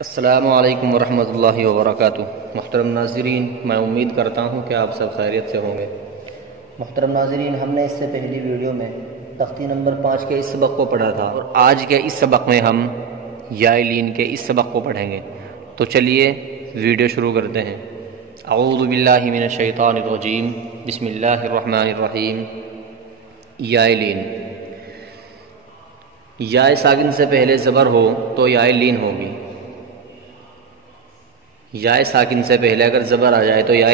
السلام علیکم ورحمۃ اللہ وبرکاتہ۔ محترم ناظرین، میں امید کرتا ہوں کہ آپ سب خیریت سے ہوں گے۔ محترم ناظرین، ہم نے اس سے پہلی ویڈیو میں تختی نمبر 5 کے اس سبق کو پڑھا تھا، اور آج کے اس سبق میں ہم یا لین کے اس سبق کو پڑھیں گے۔ تو چلیے ویڈیو شروع کرتے ہیں۔ اعوذ باللہ من الشیطان الرجیم، بسم اللہ الرحمن الرحیم۔ یا لین، یا ساکن سے پہلے زبر ہو تو یا لین ہوگی۔ یا ساکن سے پہلے اگر زبر آ جائے تو یا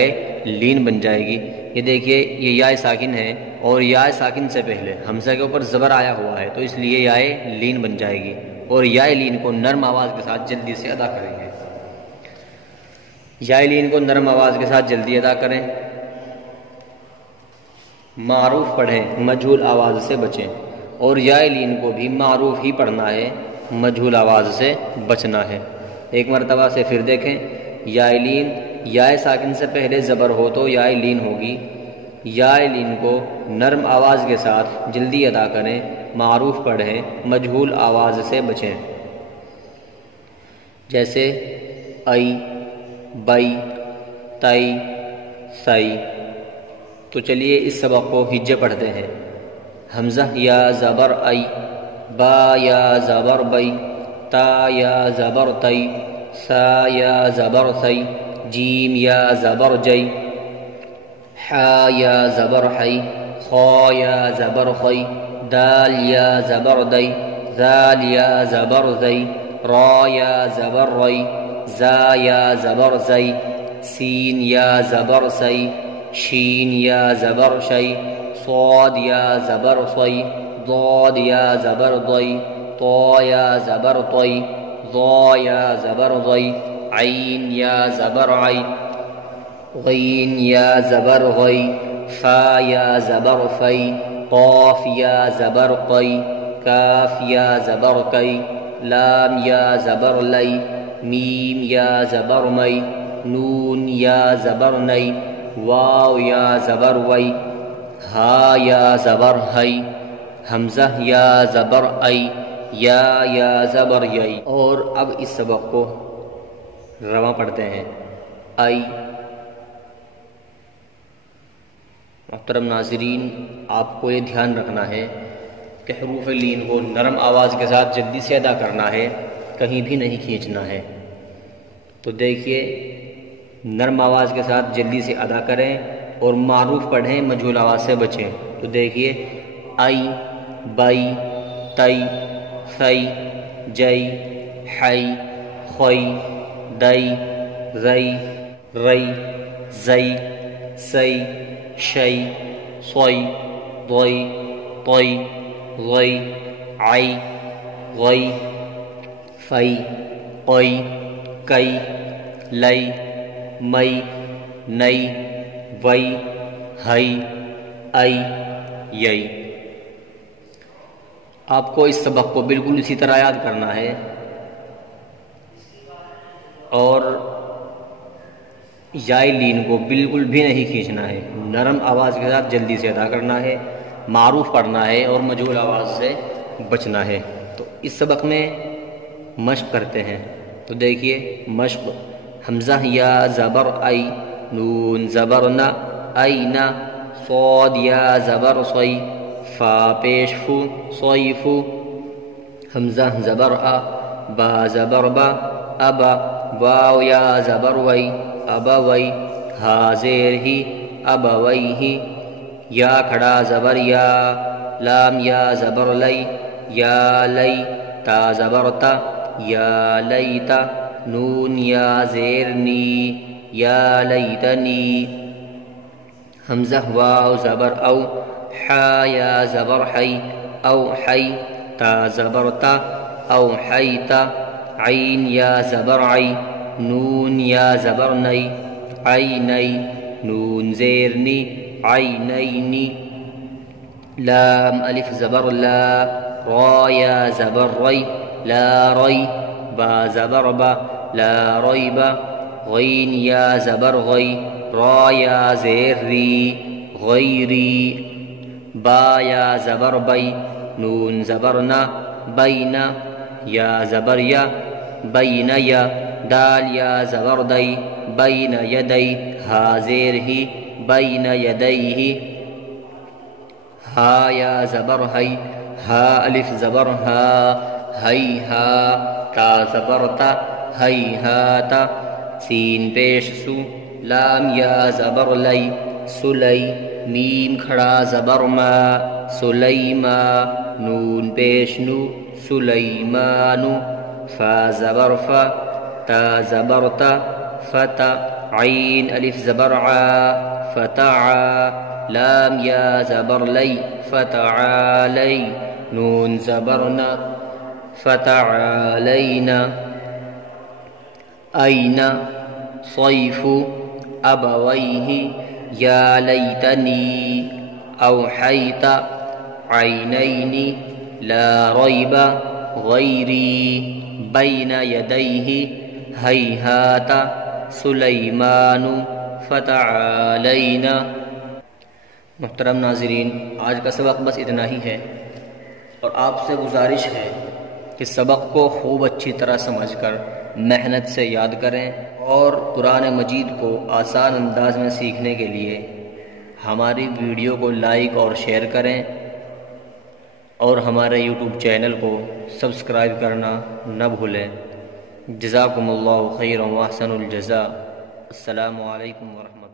لین بن جائے گی۔ یہ دیکھیے، یہ یا ساکن ہے اور یا ساکن سے پہلے حمزہ کے اوپر زبر آیا ہوا ہے، تو اس لیے یا لین بن جائے گی، اور یا لین کو نرم آواز کے ساتھ جلدی سے ادا کریں گے۔ یا لین کو نرم آواز کے ساتھ جلدی ادا کریں۔ معروف پڑھیں، مجہول آواز سے بچیں، اور یا لین کو بھی معروف ہی پڑھنا ہے، مجہول آواز سے بچنا ہے۔ ایک مرتبہ سے پھر دیکھیں۔ یا لین، یا ساکن سے پہلے زبر ہو تو یا لین ہوگی۔ یا لین کو نرم آواز کے ساتھ جلدی ادا کریں، معروف پڑھیں، مجہول آواز سے بچیں۔ جیسے ای، بئی، تئی، ثئی۔ تو چلیے اس سبق کو ہجے پڑھتے ہیں۔ حمزہ یا زبر ای، با یا زبر بئی، تا یا زبر تئی، سا یا زبر ثئی، جیم یا زبر جئی، حا یا زبر حی، خا یا زبر خی، دال یا زبر دئی، ذال یا زبر زئی، را یا زبر رئی، زا یا زبر زئی، سین یا زبر سی، شین یا زبر شی، صاد یا زبر صی، ضاد یا زبر ضی، طا یا زبر طی، ضا یا زبر ضی، عین یا زبر عی، غین یا زبر غی، فا یا زبر فی، قاف یا زبر قی، کاف یا زبر کی، لام یا زبر لی، میم یا زبر می، نون یا زبر نی، واو یا زبر وی، ہا یا زبر ہی، حمزہ یا زبر ای، یا زبر یئی۔ اور اب اس سبق کو رواں پڑھتے ہیں۔ ای۔ محترم ناظرین، آپ کو یہ دھیان رکھنا ہے کہ حروف لین کو نرم آواز کے ساتھ جلدی سے ادا کرنا ہے، کہیں بھی نہیں کھینچنا ہے۔ تو دیکھیے، نرم آواز کے ساتھ جلدی سے ادا کریں اور معروف پڑھیں، مجہول آواز سے بچیں۔ تو دیکھیے، ای، بئی، تئی، ثئی، جئی، حی، خی، دئی، رئی، رئی، زئی، سی، شی، صی، ضی، طی، غی، عی، غی، فی، قی، کی، لی، می، نئی، وی، ہی، ای، یئی۔ آپ کو اس سبق کو بالکل اسی طرح یاد کرنا ہے، اور یا لین کو بالکل بھی نہیں کھینچنا ہے، نرم آواز کے ساتھ جلدی سے ادا کرنا ہے، معروف پڑھنا ہے، اور مجہول آواز سے بچنا ہے۔ تو اس سبق میں مشق کرتے ہیں۔ تو دیکھیے مشق۔ حمزہ یا زبر ای، نون زبر نا، ای نا، صاد یا زبر صی، فا پیش فو، صی فو، حمزہ زبر آ، با زبر با، ابا، واو یا زبر وی، ابا وی، ہا زیر ہی، ابا وی ہی، یا کھڑا زبر یا، لام یا زبر لی، یا لی، تا زبر تا، یا لیتا، نون یا زیر نی، یا لیتنی، حمزہ واو زبر او، حا یا زبر حی، او حی، تا زبر تا، او حیتا، عین یا زبر عی، نون یا زبر نی، عینی، نون زیر نی، عینینی، لام الف زبر لا، را یا زبر ری، لا ری، با زبر با، لا ریب، غین یا زبر غی، را یا زیر ری، غیری، با یا زبر بی، نون زبر نا، بینا، یا زبر یا، بین یا دال یا زبر دئی بین یدئی ہا زیر ہی بین یدیہ ہا یا زبر ہی ہا الف زبر ہا ہی ہا تا زبر تا ہی ہا تا سین پیش سو لام یا زبر لی سلی میم کھڑا زبر ما سلیما نون پیش نو سلیمانو فا زبر فا تا زبر تا فتا عین الف زبر عا فتعا لام یا زبر لی فتعالی نون زبرنا فتعالینا این صیف ابویہ یا لیتنی اوحیت عینین لا ریب غیری بین یدیہ ہیہات سلیمان فتعالینا۔ محترم ناظرین، آج کا سبق بس اتنا ہی ہے، اور آپ سے گزارش ہے کہ سبق کو خوب اچھی طرح سمجھ کر محنت سے یاد کریں، اور قرآن مجید کو آسان انداز میں سیکھنے کے لیے ہماری ویڈیو کو لائک اور شیئر کریں، اور ہمارے یوٹیوب چینل کو سبسکرائب کرنا نہ بھولیں۔ جزاکم اللہ خیرا واحسن الجزاء۔ السلام علیکم ورحمۃ اللہ۔